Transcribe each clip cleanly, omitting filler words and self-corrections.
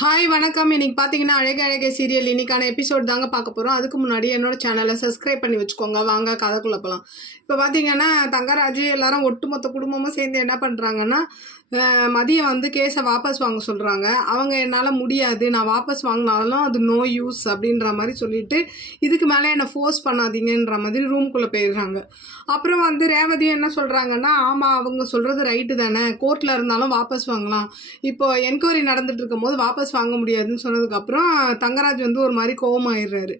Hi வணக்கம். இன்னைக்கு பார்த்தீங்கன்னா அழகே அழகே சீரியல் இன்னைக்கான எபிசோட் தாங்க பார்க்க போகிறோம். அதுக்கு முன்னாடி என்னோட சேனலை சப்ஸ்கிரைப் பண்ணி வச்சுக்கோங்க. வாங்க கதைக்குள்ள போகலாம். இப்போ பார்த்தீங்கன்னா தங்கராஜு எல்லாரும் ஒட்டுமொத்த குடும்பமும் சேர்ந்து என்ன பண்ணுறாங்கன்னா, மதியம் வந்து கேஸை வாபஸ் வாங்க சொல்கிறாங்க. அவங்க என்னால் முடியாது, நான் வாபஸ் வாங்கினாலும் அது நோ யூஸ் அப்படின்ற மாதிரி சொல்லிட்டு இதுக்கு மேலே என்னை ஃபோர்ஸ் பண்ணாதீங்கன்ற மாதிரி ரூம்குள்ளே போயிடுறாங்க. அப்புறம் வந்து ரேவதி என்ன சொல்கிறாங்கன்னா, ஆமாம் அவங்க சொல்கிறது ரைட்டு தானே, கோர்ட்டில் இருந்தாலும் வாபஸ் வாங்கலாம், இப்போ என்கொயரி நடந்துட்டு இருக்கும் போது வாபஸ் வாங்க முடியாதுன்னு சொன்னதுக்கப்புறம் தங்கராஜ் வந்து ஒரு மாதிரி கோவமாயிடுறாரு.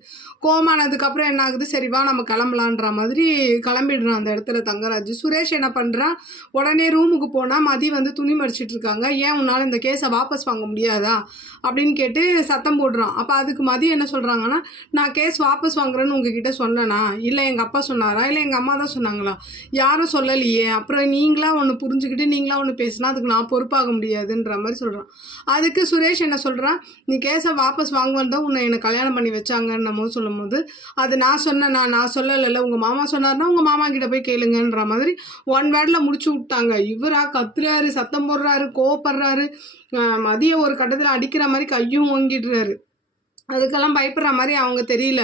கோவமானதுக்கப்புறம் என்ன ஆகுது, சரி வா நம்ம கிளம்பலான்ற மாதிரி கிளம்பிடுறான் அந்த இடத்துல தங்கராஜ். சுரேஷ் என்ன பண்ணுறான், உடனே ரூமுக்கு போனால் மதி வந்து துணி மடிச்சிட்டு இருக்காங்க. ஏன் உன்னால் இந்த கேஸை வாபஸ் வாங்க முடியாதா அப்படின்னு கேட்டு சத்தம் போடுறான். அப்போ அதுக்கு மதி என்ன சொல்கிறாங்கன்னா, நான் கேஸ் வாபஸ் வாங்குறேன்னு உங்ககிட்ட சொன்னேனா, இல்லை எங்கள் அப்பா சொன்னாரா, இல்லை எங்கள் அம்மா தான் சொன்னாங்களா, யாரும் சொல்லலையே, அப்புறம் நீங்களா ஒன்று புரிஞ்சுக்கிட்டு நீங்களா ஒன்று பேசினா அதுக்கு நான் பொறுப்பாக முடியாதுன்ற மாதிரி சொல்கிறான். அதுக்கு சுரேஷ் என்ன சொல்கிறான், நீ கேஸை வாபஸ் வாங்குவது தான் உன்னை என்னை கல்யாணம் பண்ணி வச்சாங்கன்ற போது சொல்லும்போது, அது நான் சொன்னேன்னா, நான் சொல்லலைல்ல, உங்கள் மாமா சொன்னார்னா உங்கள் மாமா கிட்ட போய் கேளுங்கன்ற மாதிரி ஒன் வேர்டில் முடிச்சு விட்டாங்க. இவரா கத்துறாரு, சத்தம் போடுறாரு, கோவப்படுறாரு, மதிய ஒரு கட்டத்தில் அடிக்கிற மாதிரி கையும் ஓங்கிடுறாரு. அதுக்கெல்லாம் பயப்படுற மாதிரி அவங்க தெரியல.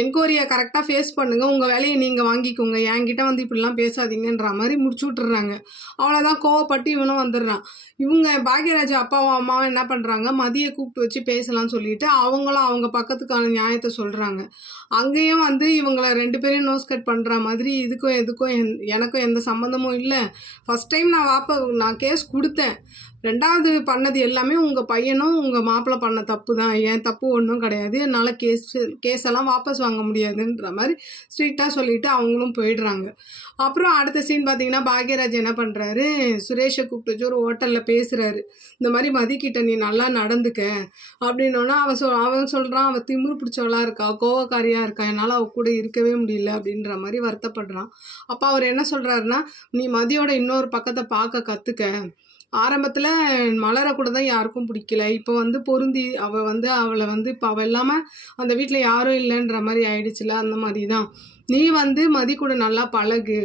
என்கொயரியை கரெக்டாக ஃபேஸ் பண்ணுங்கள், உங்கள் வேலையை நீங்கள் வாங்கிக்கோங்க, என்கிட்ட வந்து இப்படிலாம் பேசாதீங்கன்ற மாதிரி முடிச்சு விட்டுறாங்க. அவ்வளோதான், கோவப்பட்டு இவனும் வந்துடுறான். இவங்க பாக்யராஜ் அப்பாவும் அம்மாவும் என்ன பண்ணுறாங்க, மதியை கூப்பிட்டு வச்சு பேசலாம்னு சொல்லிட்டு அவங்களும் அவங்க பக்கத்துக்கான நியாயத்தை சொல்கிறாங்க. அங்கேயும் வந்து இவங்களை 2 பேரையும் நோஸ் கட் பண்ணுற மாதிரி இதுக்கும் எதுக்கும் எனக்கும் எந்த சம்மந்தமும் இல்லை. ஃபஸ்ட் டைம் நான் கேஸ் கொடுத்தேன், 2வது பண்ணது எல்லாமே உங்கள் பையனும் உங்கள் மாப்பிள்ளை பண்ண தப்பு தான், என் தப்பு ஒன்றும் கிடையாது, என்னால் கேஸெல்லாம் வாபஸ் வாங்க முடியாதுன்ற மாதிரி ஸ்ட்ரிக்டாக சொல்லிவிட்டு அவங்களும் போயிடுறாங்க. அப்புறம் அடுத்த சீன் பார்த்தீங்கன்னா பாக்யராஜ் என்ன பண்ணுறாரு, சுரேஷை கூப்பிட்டு வச்சு ஒரு ஹோட்டலில் பேசுகிறாரு. இந்த மாதிரி மதிக்கிட்ட நீ நல்லா நடந்துக்க அப்படின்னோன்னா அவன் சொல்கிறான், அவள் திமிரு பிடிச்சவளாக இருக்கா, கோவக்காரியாக இருக்கா, என்னால் அவள் கூட இருக்கவே முடியல அப்படின்ற மாதிரி வருத்தப்படுறான். அப்போ அவர் என்ன சொல்கிறாருன்னா, நீ மதியோட இன்னொரு பக்கத்தை பார்க்க கற்றுக்க, ஆரம்பத்தில் மலரை கூட தான் யாருக்கும் பிடிக்கல, இப்போ வந்து பொருந்தி அவளை வந்து இப்போ அவள் இல்லாமல் அந்த வீட்டில் யாரும் இல்லைன்ற மாதிரி ஆயிடுச்சுல, அந்த மாதிரி தான் நீ வந்து மதி கூட நல்லா பழகு,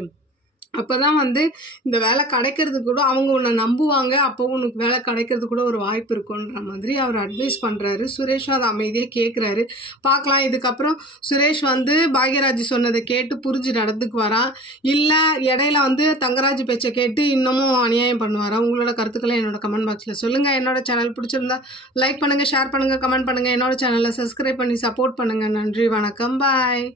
அப்போ தான் வந்து இந்த வேலை கிடைக்கிறது கூட அவங்க உன்னை நம்புவாங்க, அப்போ உனக்கு வேலை கிடைக்கிறது கூட ஒரு வாய்ப்பு இருக்குன்ற மாதிரி அவர் அட்வைஸ் பண்ணுறாரு. சுரேஷும் அதை அமைதியாக கேட்குறாரு. பார்க்கலாம் இதுக்கப்புறம் சுரேஷ் வந்து பாக்யராஜ் சொன்னதை கேட்டு புரிஞ்சு நடந்துக்குவாரான், இல்லை இடையில வந்து தங்கராஜ் பேச்சை கேட்டு இன்னமும் அநியாயம் பண்ணுவாரா. உங்களோட கருத்துக்களை என்னோட கமெண்ட் பாக்ஸில் சொல்லுங்கள். என்னோட சேனல் பிடிச்சிருந்தா லைக் பண்ணுங்கள், ஷேர் பண்ணுங்கள், கமெண்ட் பண்ணுங்கள். என்னோட சேனலை சப்ஸ்கிரைப் பண்ணி சப்போர்ட் பண்ணுங்கள். நன்றி, வணக்கம், பாய்.